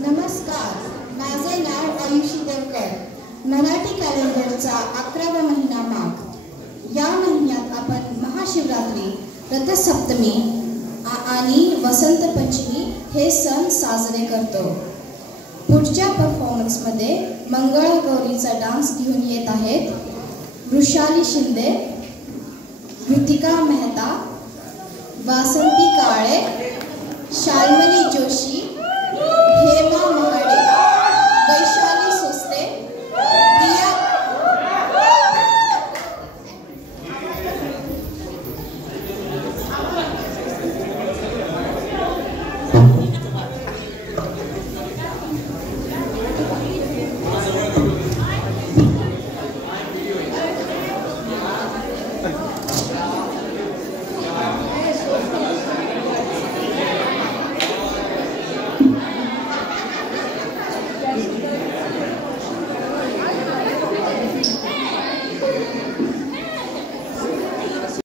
नमस्कार, माझे नाव आयुषी देवकर. मराठी कॅलेंडरचा 11वा महिना माघ. या महिन्यात आपण महाशिवरात्री, रथसप्तमी आणि वसंत पंचमी हे सण साजरे करतो. पुढच्या परफॉर्मन्समध्ये मंगळगौरीचा डान्स घेऊन येत आहेत वृषाली शिंदे, कृतिका मेहता, वासंती काळे, शाल्मली जोशी, हेमा महाडे, वैशाली सोस्ते, प्रिया.